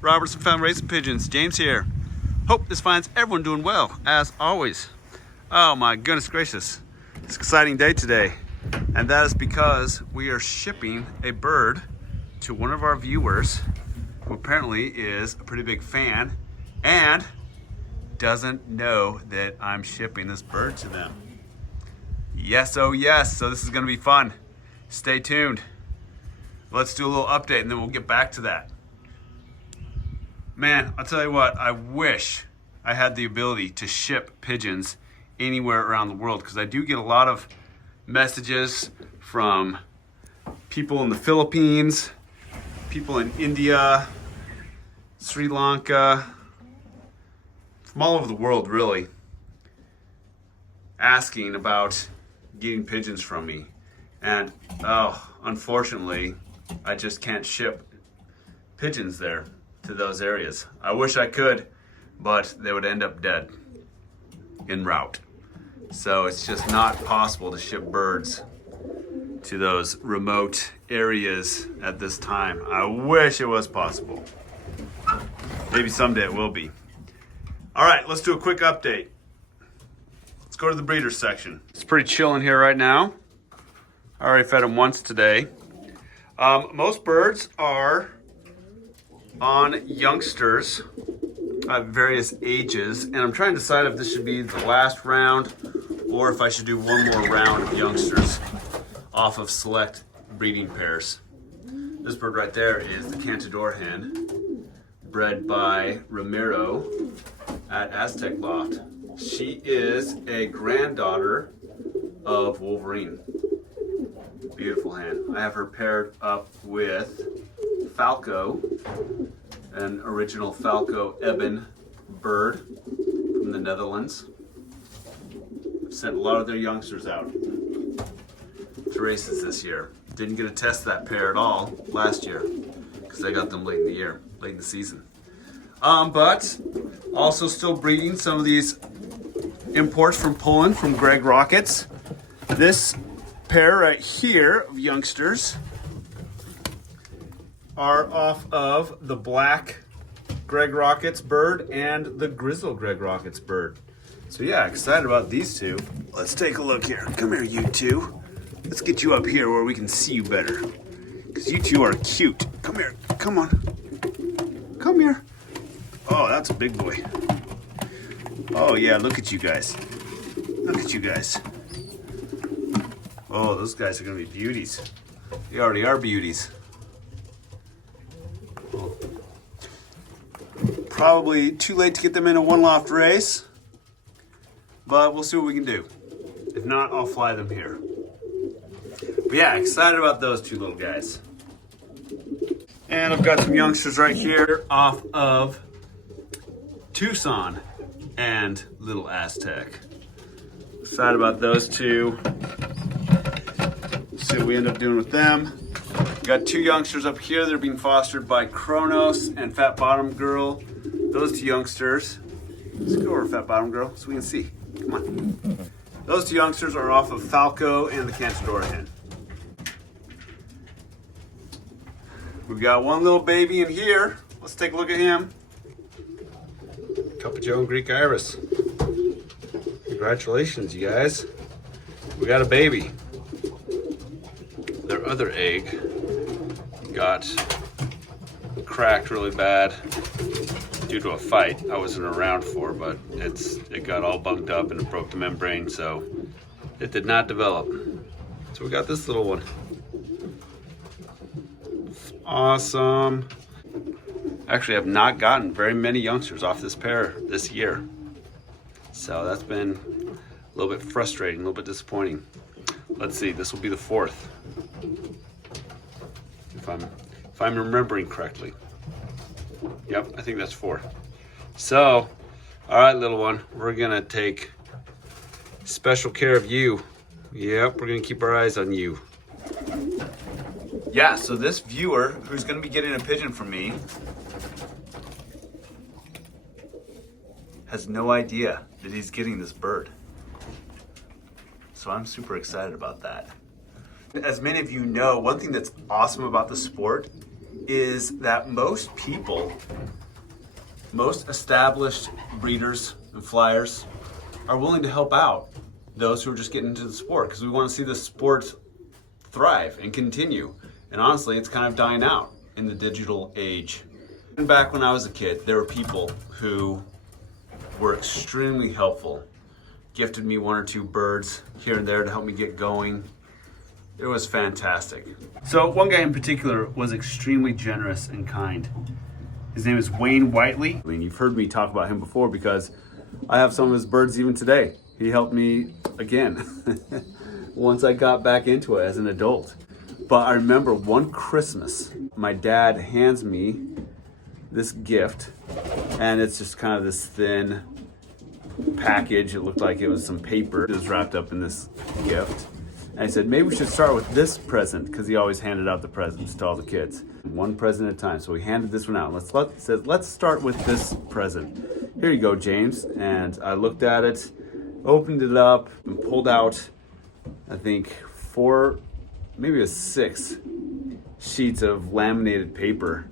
Robertson Found Raising Pigeons. James here. Hope this finds everyone doing well, as always. Oh my goodness gracious. It's an exciting day today. And that is because we are shipping a bird to one of our viewers who apparently is a pretty big fan and doesn't know that I'm shipping this bird to them. Yes, oh yes, so this is gonna be fun. Stay tuned. Let's do a little update and then we'll get back to that. Man, I'll tell you what, I wish I had the ability to ship pigeons anywhere around the world, because I do get a lot of messages from people in the Philippines, people in India, Sri Lanka, from all over the world really, asking about getting pigeons from me. And unfortunately, I just can't ship pigeons there to those areas. I wish I could, but they would end up dead en route. So it's just not possible to ship birds to those remote areas at this time. I wish it was possible. Maybe someday it will be. All right, let's do a quick update. Let's go to the breeder section. It's pretty chill in here right now. I already fed them once today. Most birds are on youngsters at various ages, and I'm trying to decide if this should be the last round or if I should do one more round of youngsters off of select breeding pairs. This bird right there is the Cantador hen, bred by Ramiro at Aztec Loft. She is a granddaughter of Wolverine. Beautiful hen. I have her paired up with Falco, an original Falco Ebon bird from the Netherlands. I've sent a lot of their youngsters out to races this year. Didn't get to test that pair at all last year because I got them late in the year, late in the season. But also still breeding some of these imports from Poland from Greg Rockets. This pair right here of youngsters are off of the black Greg Rockets bird and the grizzle Greg Rockets bird. So yeah, excited about these two. Let's take a look here. Come here, you two. Let's get you up here where we can see you better, because you two are cute. Come here, come on. Come here. Oh, that's a big boy. Oh yeah, look at you guys. Look at you guys. Oh, those guys are gonna be beauties. They already are beauties. Probably too late to get them in a one loft race, but we'll see what we can do. If not, I'll fly them here. But yeah, excited about those two little guys. And I've got some youngsters right here off of Tucson and Little Aztec. Excited about those two. See what we end up doing with them. Got two youngsters up here. They're being fostered by Kronos and Fat Bottom Girl. Those two youngsters. Let's go over Fat Bottom Girl so we can see. Come on. Those two youngsters are off of Falco and the Cantador hen. We've got one little baby in here. Let's take a look at him. Cup of Joe and Greek Iris. Congratulations, you guys. We got a baby. Their other egg got cracked really bad due to a fight I wasn't around for, but it got all bunged up and it broke the membrane, so it did not develop. So we got this little one. Awesome. Actually, I've not gotten very many youngsters off this pair this year, so that's been a little bit frustrating, a little bit disappointing. Let's see, this will be the fourth, if I'm remembering correctly. Yep, I think that's four. So, all right, little one, we're gonna take special care of you. Yep, we're gonna keep our eyes on you. Yeah, so this viewer who's gonna be getting a pigeon from me has no idea that he's getting this bird. So I'm super excited about that. As many of you know, one thing that's awesome about the sport is that most people, most established breeders and flyers are willing to help out those who are just getting into the sport, because we want to see the sport thrive and continue. And honestly, it's kind of dying out in the digital age. And back when I was a kid, there were people who were extremely helpful, gifted me one or two birds here and there to help me get going. It was fantastic. So one guy in particular was extremely generous and kind. His name is Wayne Whiteley. I mean, you've heard me talk about him before because I have some of his birds even today. He helped me again once I got back into it as an adult. But I remember one Christmas, my dad hands me this gift, and it's just kind of this thin package. It looked like it was some paper. It was wrapped up in this gift. And I said, maybe we should start with this present, because he always handed out the presents to all the kids. One present at a time. So we handed this one out. Let's start with this present. Here you go, James. And I looked at it, opened it up, and pulled out, I think, 4, maybe it was 6 sheets of laminated paper.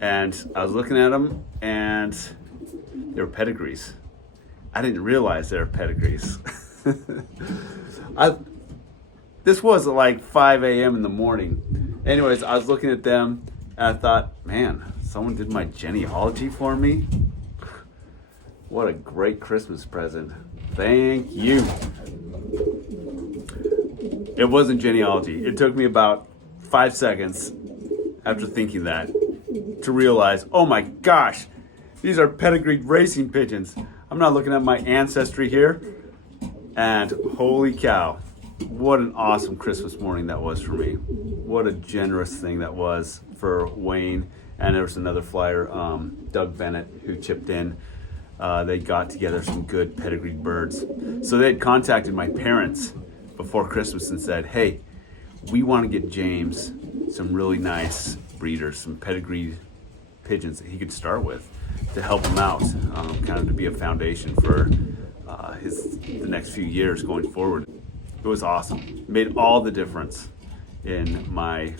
And I was looking at them, and they were pedigrees. I didn't realize they were pedigrees. This was at like 5 a.m. in the morning. Anyways, I was looking at them and I thought, man, someone did my genealogy for me. What a great Christmas present. Thank you. It wasn't genealogy. It took me about 5 seconds after thinking that to realize, oh my gosh, these are pedigreed racing pigeons. I'm not looking at my ancestry here. And holy cow. What an awesome Christmas morning that was for me. What a generous thing that was for Wayne. And there was another flyer, Doug Bennett, who chipped in. They got together some good pedigreed birds. So they had contacted my parents before Christmas and said, hey, we want to get James some really nice breeders, some pedigreed pigeons that he could start with to help him out, kind of to be a foundation for the next few years going forward. It was awesome. It made all the difference in my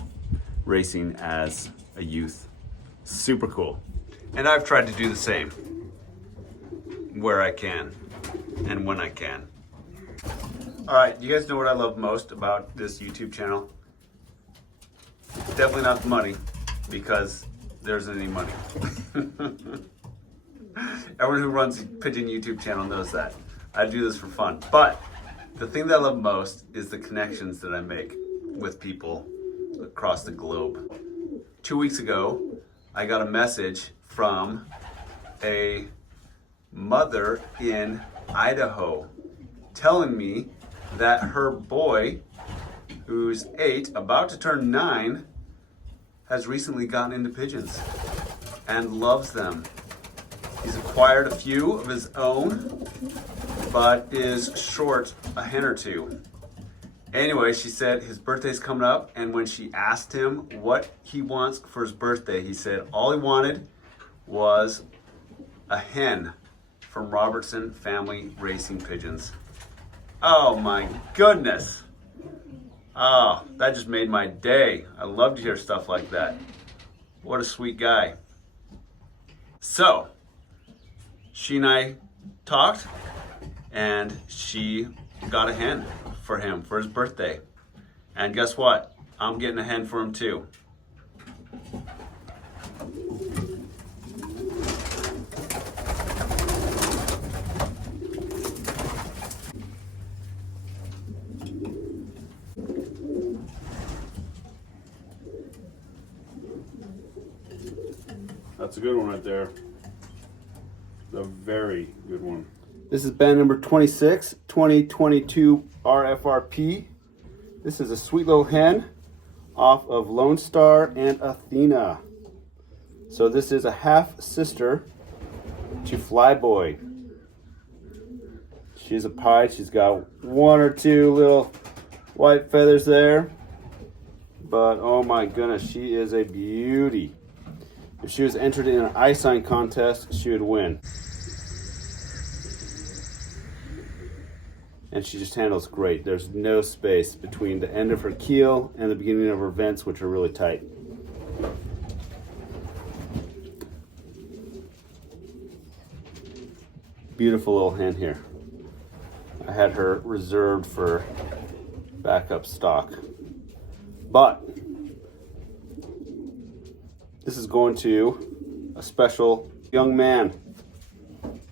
racing as a youth. Super cool. And I've tried to do the same where I can and when I can. All right, you guys know what I love most about this YouTube channel? Definitely not the money, because there isn't any money. Everyone who runs a Pigeon YouTube channel knows that. I do this for fun. But the thing that I love most is the connections that I make with people across the globe. 2 weeks ago, I got a message from a mother in Idaho telling me that her boy, who's 8, about to turn 9, has recently gotten into pigeons and loves them. He's acquired a few of his own, but is short a hen or two. Anyway, she said his birthday's coming up, and when she asked him what he wants for his birthday, he said all he wanted was a hen from Robertson Family Racing Pigeons. Oh my goodness. Oh, that just made my day. I love to hear stuff like that. What a sweet guy. So, she and I talked, and she got a hen for him for his birthday. And guess what? I'm getting a hen for him too. That's a good one right there. A very good one. This is band number 26, 2022 RFRP. This is a sweet little hen off of Lone Star and Athena. So this is a half sister to Flyboy. She's a pied. She's got 1 or 2 little white feathers there. But oh my goodness, she is a beauty. If she was entered in an eye sign contest, she would win. And she just handles great. There's no space between the end of her keel and the beginning of her vents, which are really tight. beautiful little hen here. I had her reserved for backup stock. But this is going to a special young man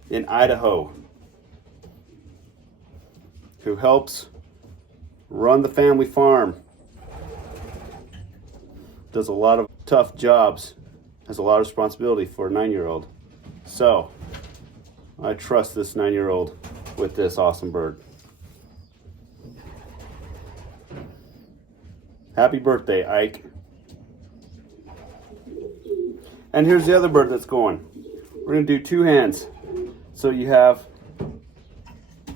in Idaho who helps run the family farm. Does a lot of tough jobs, has a lot of responsibility for a 9-year-old. So I trust this 9-year-old with this awesome bird. Happy birthday, Ike. And here's the other bird that's going. We're gonna do 2 hens. So you have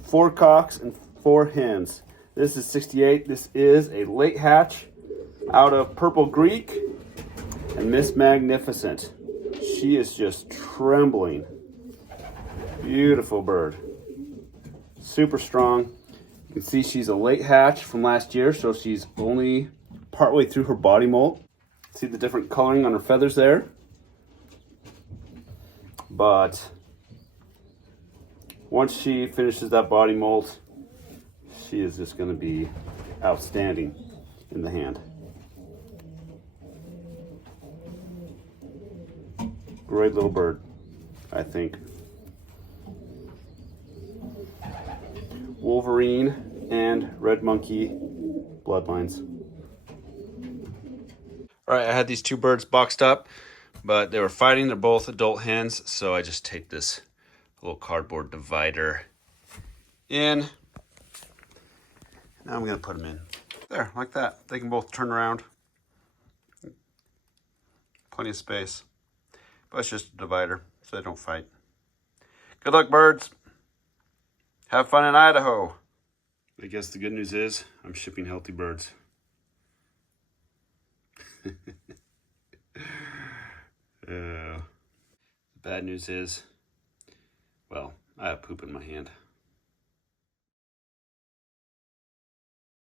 4 cocks and 4 hens. This is 68. This is a late hatch out of Purple Greek and Miss Magnificent. She is just trembling. Beautiful bird. Super strong. You can see she's a late hatch from last year, so she's only partway through her body molt. See the different coloring on her feathers there? But once she finishes that body molt, she is just going to be outstanding in the hand. Great little bird, I think. Wolverine and red monkey bloodlines. All right, I had these 2 birds boxed up, but they were fighting. They're both adult hens, so I just taped this little cardboard divider in. Now I'm going to put them in there, like that. They can both turn around. Plenty of space. But it's just a divider, so they don't fight. Good luck, birds. Have fun in Idaho. I guess the good news is I'm shipping healthy birds. The bad news is, well, I have poop in my hand.